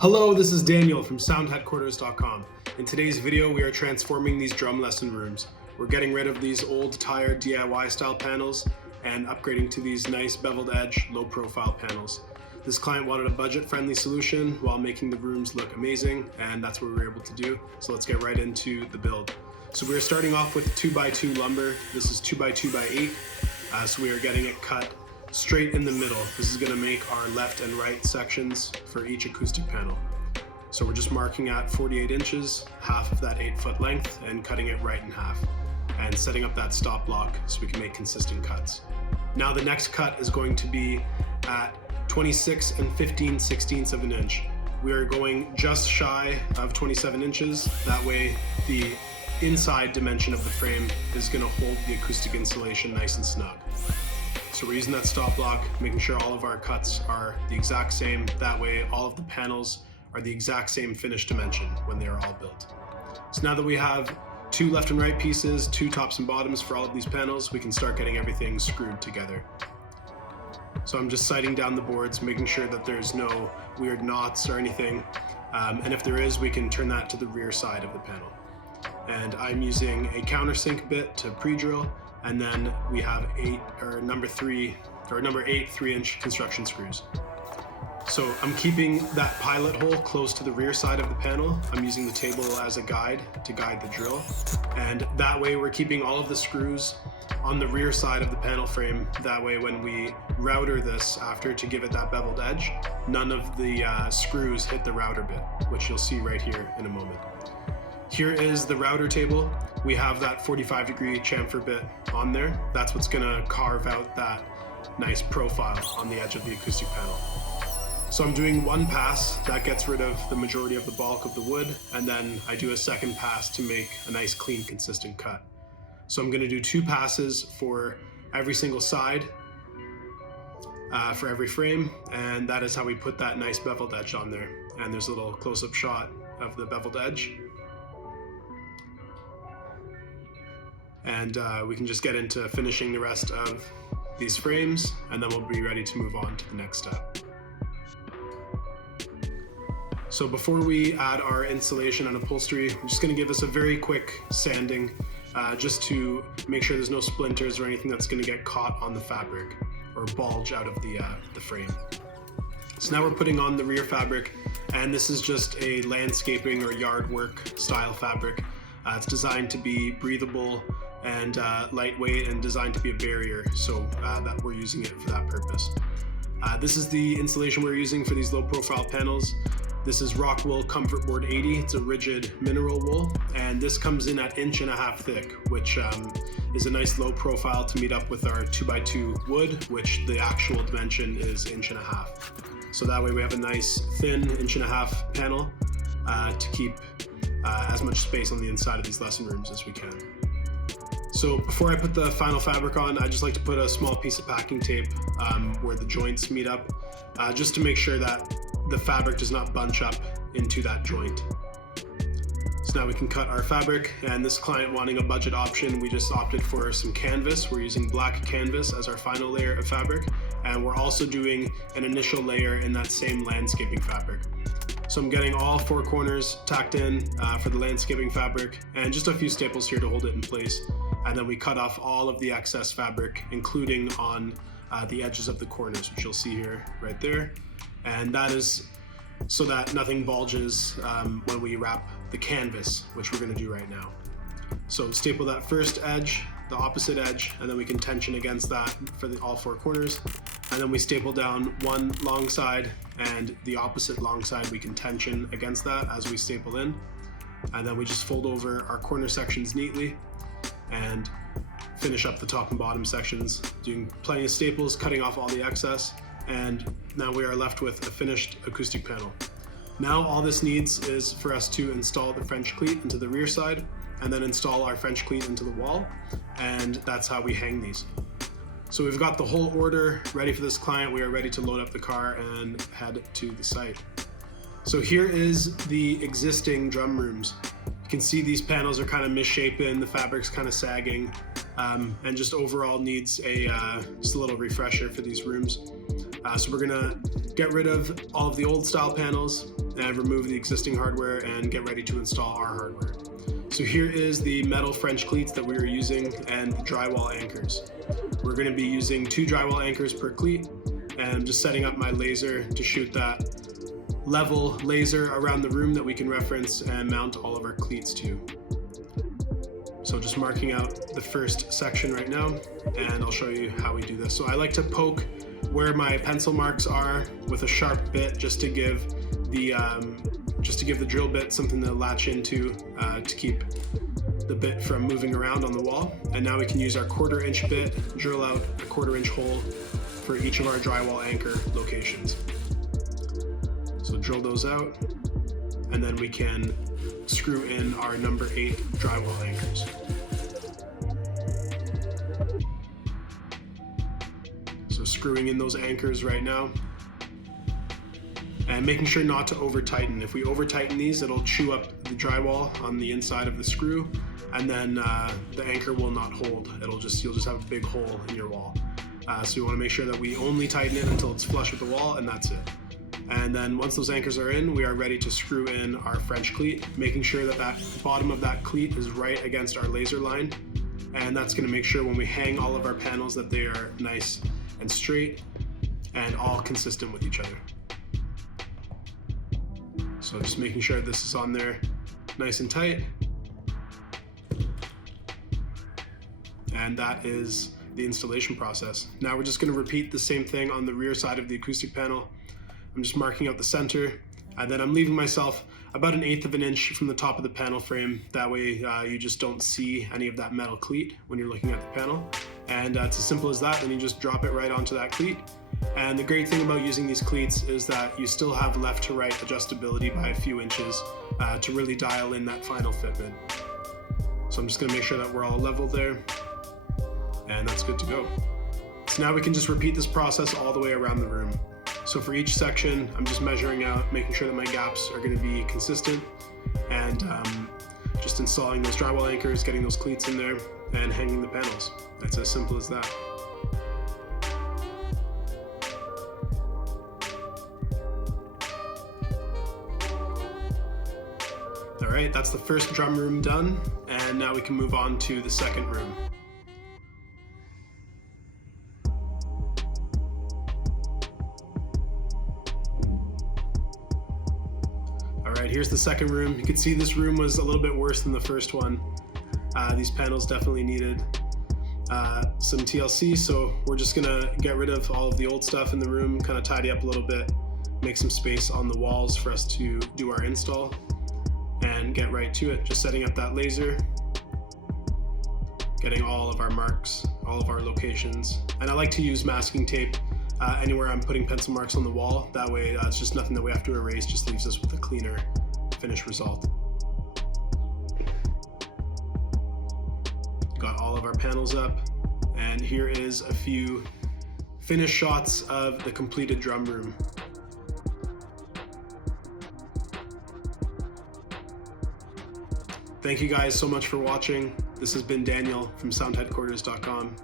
Hello, this is Daniel from soundheadquarters.com. In today's video, we are transforming these drum lesson rooms. We're getting rid of these old, tired DIY style panels and upgrading to these nice beveled edge, low profile panels. This client wanted a budget-friendly solution while making the rooms look amazing, and that's what we were able to do. So let's get right into the build. So we're starting off with 2x2 lumber. This is 2x2x8. So we are getting it cut straight in the middle. This is going to make our left and right sections for each acoustic panel. So we're just marking at 48 inches, half of that 8-foot length, and cutting it right in half, and setting up that stop block so we can make consistent cuts. Now the next cut is going to be at 26 and 15/16 of an inch. We are going just shy of 27 inches. That way the inside dimension of the frame is going to hold the acoustic insulation nice and snug. So we're using that stop block, making sure all of our cuts are the exact same. That way all of the panels are the exact same finished dimension when they are all built. So now that we have two left and right pieces, two tops and bottoms for all of these panels, we can start getting everything screwed together. So I'm just sighting down the boards, making sure that there's no weird knots or anything. And if there is, we can turn that to the rear side of the panel. And I'm using a countersink bit to pre-drill. And then we have number 8 3-inch construction screws. So I'm keeping that pilot hole close to the rear side of the panel. I'm using the table as a guide to guide the drill. And that way we're keeping all of the screws on the rear side of the panel frame. That way when we router this after to give it that beveled edge, none of the screws hit the router bit, which you'll see right here in a moment. Here is the router table. We have that 45-degree chamfer bit on there. That's what's gonna carve out that nice profile on the edge of the acoustic panel. So I'm doing one pass, that gets rid of the majority of the bulk of the wood, and then I do a second pass to make a nice, clean, consistent cut. So I'm gonna do 2 passes for every single side, for every frame, and that is how we put that nice beveled edge on there. And there's a little close-up shot of the beveled edge. And we can just get into finishing the rest of these frames, and then we'll be ready to move on to the next step. So before we add our insulation and upholstery, I'm just going to give this a very quick sanding, just to make sure there's no splinters or anything that's going to get caught on the fabric or bulge out of the frame. So now we're putting on the rear fabric, and this is just a landscaping or yard work style fabric. It's designed to be breathable and lightweight, and designed to be a barrier, so that we're using it for that purpose. This is the insulation we're using for these low profile panels. This is rock wool comfort board 80. It's a rigid mineral wool, and this comes in at 1.5 inches thick, which is a nice low profile to meet up with our 2x2 wood, which the actual dimension is 1.5 inches. So that way we have a nice thin 1.5 inch panel to keep as much space on the inside of these lesson rooms as we can. So before I put the final fabric on, I just like to put a small piece of packing tape where the joints meet up, just to make sure that the fabric does not bunch up into that joint. So now we can cut our fabric, and this client wanting a budget option, we just opted for some canvas. We're using black canvas as our final layer of fabric, and we're also doing an initial layer in that same landscaping fabric. So I'm getting all 4 corners tacked in for the landscaping fabric, and just a few staples here to hold it in place. And then we cut off all of the excess fabric, including on the edges of the corners, which you'll see here, right there. And that is so that nothing bulges when we wrap the canvas, which we're gonna do right now. So staple that first edge, the opposite edge, and then we can tension against that for all 4 corners. And then we staple down one long side, and the opposite long side we can tension against that as we staple in. And then we just fold over our corner sections neatly and finish up the top and bottom sections, doing plenty of staples, cutting off all the excess. And now we are left with a finished acoustic panel. Now all this needs is for us to install the French cleat into the rear side, and then install our French cleat into the wall, and that's how we hang these. So we've got the whole order ready for this client. We are ready to load up the car and head to the site. So here is the existing drum rooms. You can see these panels are kind of misshapen, the fabric's kind of sagging, and just overall needs just a little refresher for these rooms. So we're gonna get rid of all of the old style panels and remove the existing hardware and get ready to install our hardware. So here is the metal French cleats that we are using and the drywall anchors. We're going to be using 2 drywall anchors per cleat, and I'm just setting up my laser to shoot that level laser around the room that we can reference and mount all of our cleats to. So just marking out the first section right now, and I'll show you how we do this. So I like to poke where my pencil marks are with a sharp bit, just to give the drill bit something to latch into to keep the bit from moving around on the wall. And now we can use our 1/4 inch bit, drill out a 1/4 inch hole for each of our drywall anchor locations. So drill those out, and then we can screw in our number 8 drywall anchors. So screwing in those anchors right now, and making sure not to over tighten. If we over tighten these, it'll chew up the drywall on the inside of the screw, and then the anchor will not hold. You'll just have a big hole in your wall. So you want to make sure that we only tighten it until it's flush with the wall, and that's it. And then once those anchors are in, we are ready to screw in our French cleat, making sure that that bottom of that cleat is right against our laser line. And that's going to make sure when we hang all of our panels that they are nice and straight and all consistent with each other. So just making sure this is on there nice and tight. And that is the installation process. Now we're just going to repeat the same thing on the rear side of the acoustic panel. I'm just marking out the center, and then I'm leaving myself about 1/8 of an inch from the top of the panel frame. That way you just don't see any of that metal cleat when you're looking at the panel. And it's as simple as that. Then you just drop it right onto that cleat. And the great thing about using these cleats is that you still have left to right adjustability by a few inches to really dial in that final fitment. So I'm just going to make sure that we're all level there, and that's good to go. So now we can just repeat this process all the way around the room. So for each section, I'm just measuring out, making sure that my gaps are going to be consistent, and just installing those drywall anchors, getting those cleats in there, and hanging the panels. That's as simple as that. All right, that's the first drum room done, and now we can move on to the second room. Alright, here's the second room. You can see this room was a little bit worse than the first one. These panels definitely needed some TLC, so we're just gonna get rid of all of the old stuff in the room, kind of tidy up a little bit, make some space on the walls for us to do our install, and get right to it. Just setting up that laser, getting all of our marks, all of our locations. And I like to use masking tape anywhere I'm putting pencil marks on the wall. That way it's just nothing that we have to erase, just leaves us with a cleaner finished result. Got all of our panels up, and here is a few finished shots of the completed drum room. Thank you guys so much for watching. This has been Daniel from soundheadquarters.com.